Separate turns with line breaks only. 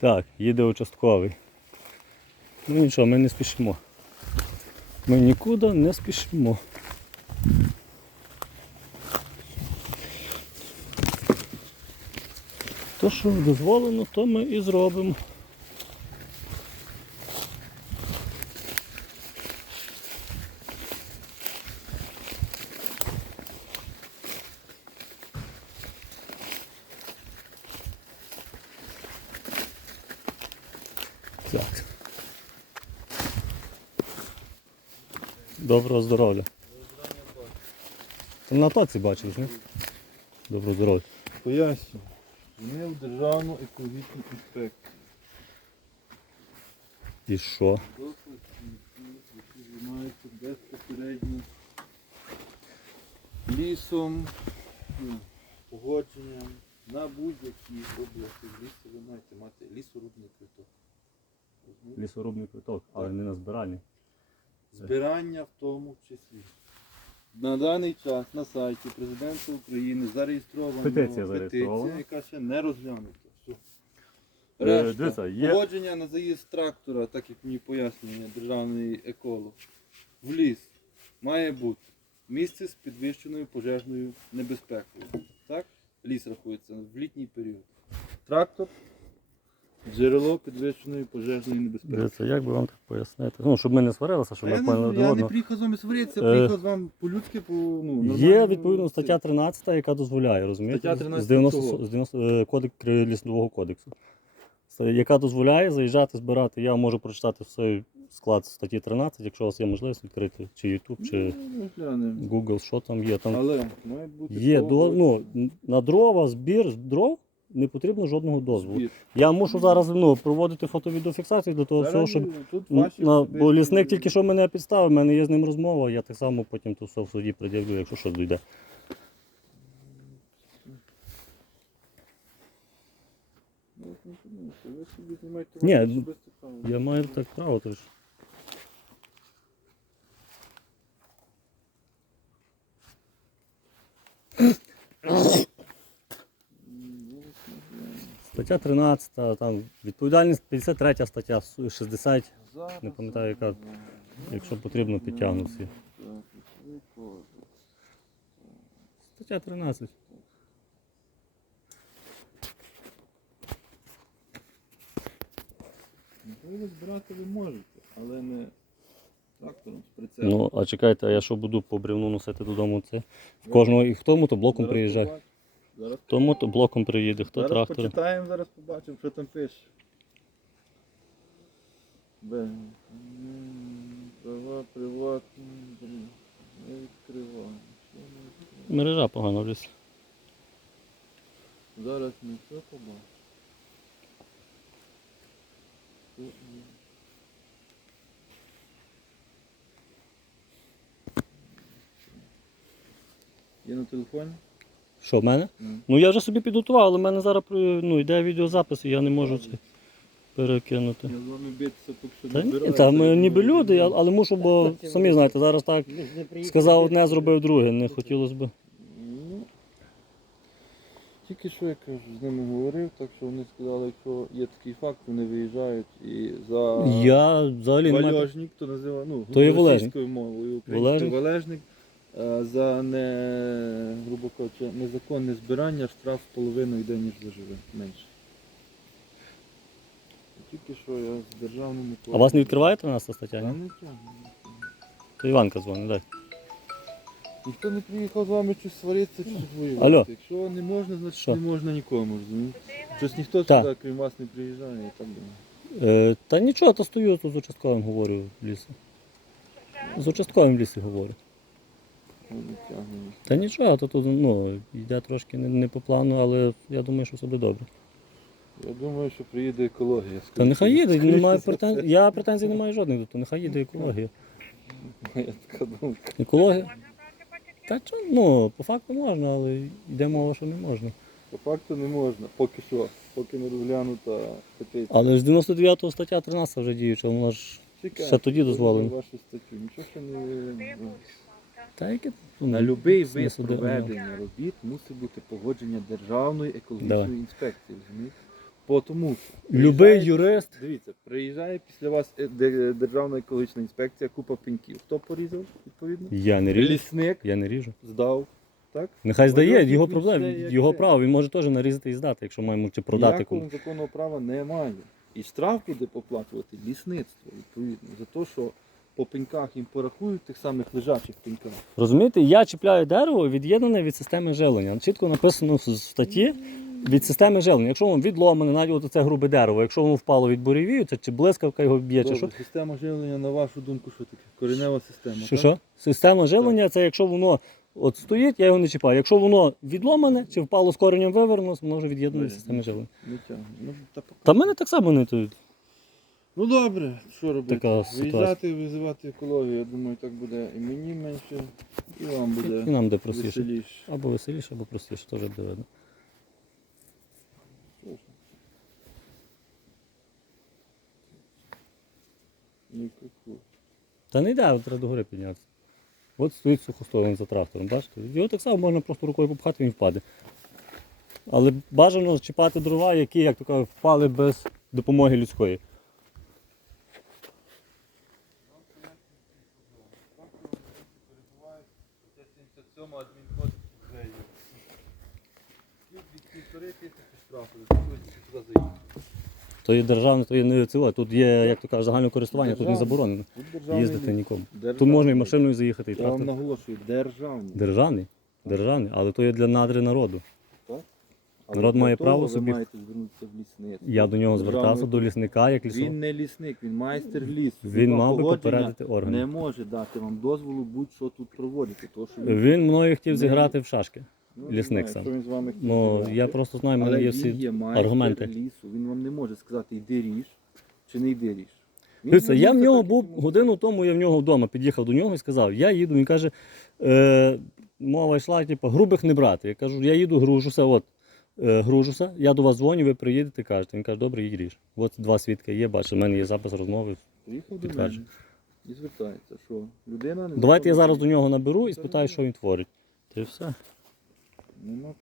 Так, їде участковий. Ну нічого, ми не спішимо. Ми нікуди не спішимо. То, що дозволено, то ми і зробимо. Так. Доброго здоров'я. Ти на таці бачиш, не? Доброго здоров'я.
Поясню. Вони в державну екологічну інспекцію.
І що?
які займаються безпосередньо лісом, ну, погодженням на будь-якій області в лісі ви маєте мати лісорубний квиток.
Лісорубний квиток, але не на збирання.
Збирання в тому числі. На даний час на сайті президента України зареєстрована
Петиція зареєстрована.
петиція, яка ще не розглянута. Все.
Е,
Решта,
дивіться, є-
погодження на заїзд трактора, так як мені пояснює державний еколог, в ліс має бути місце з підвищеною пожежною небезпекою. Так? Ліс рахується в літній період. Трактор джерело підвищеної пожежної небезпеки.
Дивіться, як би вам так пояснити? Ну, щоб ми не сварилися, щоб
я
ми
не,
поняли один
я не
одного.
приїхав з вами сваритися,
Е,
приїхав з вами по-людськи, по ну,
Є відповідно стаття 13, яка дозволяє, розумієте?
Стаття 13
з 90,
чого?
з 90 е, кодек лісового кодексу. Це- Яка дозволяє заїжджати, збирати. Я можу прочитати все склад статті 13, якщо у вас є можливість відкрити чи YouTube, чи
Ну, глянемо.
Google, що там є. Там
Але має бути
є до,
повод,
ну, на дрова, збір дров не потрібно жодного дозволу.
збір.
Я мушу зараз ну, проводити фото-відеофіксацію для того, всього,
Зараз
щоб
тут
Ну,
ваші
на,
особисті-
бо лісник тільки що мене підставив, в мене є з ним розмова, я так само потім то все в суді пред'явлю, якщо щось дійде.
Ну, ну, що ви собі знімаєте
Ні,
ваші особисті справи.
Я маю так право, тож. Стаття 13, там відповідальність 53 стаття, 60, не пам'ятаю, яка, якщо потрібно, підтягну всі.
так, ви кожен.
Стаття 13.
Можливо, збирати ви можете, але не трактором з прицепом.
Ну, а чекайте, а я що буду по бревну носити додому це? В кожного і хто мотоблоком
Зараз
приїжджає?
Зараз,
Хто мотоблоком приїде, хто
зараз
трактором.
почитаємо, зараз побачимо, що там пише. Б. Права приватні. м, Не відкриваю. Що не?
Мережа погана в лісі.
Зараз ми все побачимо. Є на телефоні?
Що, в мене?
Ну.
Ну я вже собі підготував, але в мене зараз ну, йде відеозапис, і я не можу це перекинути.
Я з вами битися поки що
Та
не
там
я
е, ніби люди, я- але мушу, бо самі знаєте, зараз так сказав одне, зробив друге, не хотілося б.
Ну, Тільки що я кажу, з ними говорив, так що вони сказали, якщо є такий факт, вони виїжджають і за
Я взагалі не маю.
вальожник, то називає, ну,
То є валежник.
російською мовою, українською
Валежник.
валежник, за не, грубо кажучи, незаконне збирання штраф в половину йде, ніж за живе, менше. Тільки що я з державними
А вас не відкриває 13 стаття?
Та
Ні?
не.
То Іванка дзвонить, дай.
Ніхто не приїхав з вами щось сваритися чи воювати.
Алло.
Якщо не можна, значить
Що?
не можна нікому. розумієте? Щось ніхто
Так.
сюди, крім вас, не приїжджає, я так думаю.
Е, та нічого, то стою тут з участковим говорю в лісі. З участковим в лісі говорю. Та нічого, то тут ну, йде трошки не, не по плану, але я думаю, що все буде добре.
Я думаю, що приїде екологія.
Та нехай їде, немає претензій. Я претензій не маю жодних того, нехай їде екологія.
Моя така думка.
Екологія? Та чо, ну, по факту можна, але йде мова, що не можна.
По факту не можна, поки що, поки не розглянута петиція.
Але ж 99 стаття 13 вже діюча, вона ж.
Чекай,
ще тоді дозволено.
Вашу статтю. Нічого ще не...
Та яке
На будь-який
Смисл
вид проведення робіт мусить бути погодження Державної екологічної
Давай.
інспекції. розумієте? По тому.
Любий
приїжджає-
юрист.
Дивіться, приїжджає після вас е, де- Державна екологічна інспекція, купа пеньків. Хто порізав, відповідно?
Я не ріжу.
Лісник
Я не ріжу.
здав. Так?
Нехай здає,
Ось
його
він все як
його
це.
право. Він може теж нарізати і здати, якщо маємо чи продати
Ніякого
комусь.
законного права немає. І штраф буде поплачувати лісництво, відповідно, за те, що по пеньках їм порахують тих самих лежачих пеньках.
Розумієте, я чіпляю дерево від'єднане від системи живлення. Чітко написано в статті від системи живлення. Якщо воно відломане, навіть от це грубе дерево, якщо воно впало від буревію, це чи блискавка його б'є, чи що.
Добре, система живлення, на вашу думку, що таке? Коренева система.
Що,
так?
що? Система живлення це якщо воно от стоїть, я його не чіпаю. Якщо воно відломане чи впало з коренем вивернулося, воно вже від'єднане від системи живлення.
Не тягне. Ну, та.
Та мене так само не то.
Ну добре, що робити?
Така ситуація.
Виїжджати, визивати екологію, я думаю, так буде і мені менше, і вам буде
І нам де простіше.
веселіше.
Або веселіше, або простіше, теж буде видно. Та не йде, от треба до гори піднятися. От стоїть сухостоїн за трактором, бачите? Його так само можна просто рукою попхати, він впаде. Але бажано чіпати дрова, які, як то кажуть, впали без допомоги людської.
Це 77 адмінкод вже є. Від півтори тисячі штрафів, якщо сюди.
То є державне, то є не ЦО. Тут є, як то кажуть, загальне користування, тут не
Державне.
заборонено
Тут державний
їздити
ліс.
нікому. Тут
Державний
можна і
ліс.
машиною заїхати, і
Я вам
трактор.
наголошую, державний.
Державний? Державний, але то є для надри народу.
Але
Народ
для
має
того
право
ви
собі-
маєте звернутися в лісництво.
Я до нього
Державний
звертався до лісника, як лісо.
Він не лісник, він майстер лісу.
Він мав би
погодження
попередити органи.
Не може дати вам дозволу будь-що тут проводити. То, що він,
Він мною хотів зіграти в шашки.
Ну,
лісник
знаю,
сам.
Він з вами хотів
Ну, я просто знаю, в мене
Але
є
він
всі
є майстер
аргументи.
лісу. Він вам не може сказати, йди ріж чи не йди ріж. Він
Дивіться, я в нього
так,
був
йому
годину тому, я в нього вдома під'їхав до нього і сказав, я їду. Він каже, е, мова йшла, типу, грубих не брати. Я кажу, я їду, гружуся, от е, гружуся, я до вас дзвоню, ви приїдете, кажете. Він каже, добре, їдь ріж. От два свідки є, бачите, в мене є запис розмови.
Приїхав до
Підтверджую.
і звертається, що людина не
Давайте я зараз до нього наберу і спитаю, що він творить. Та й все.
Нема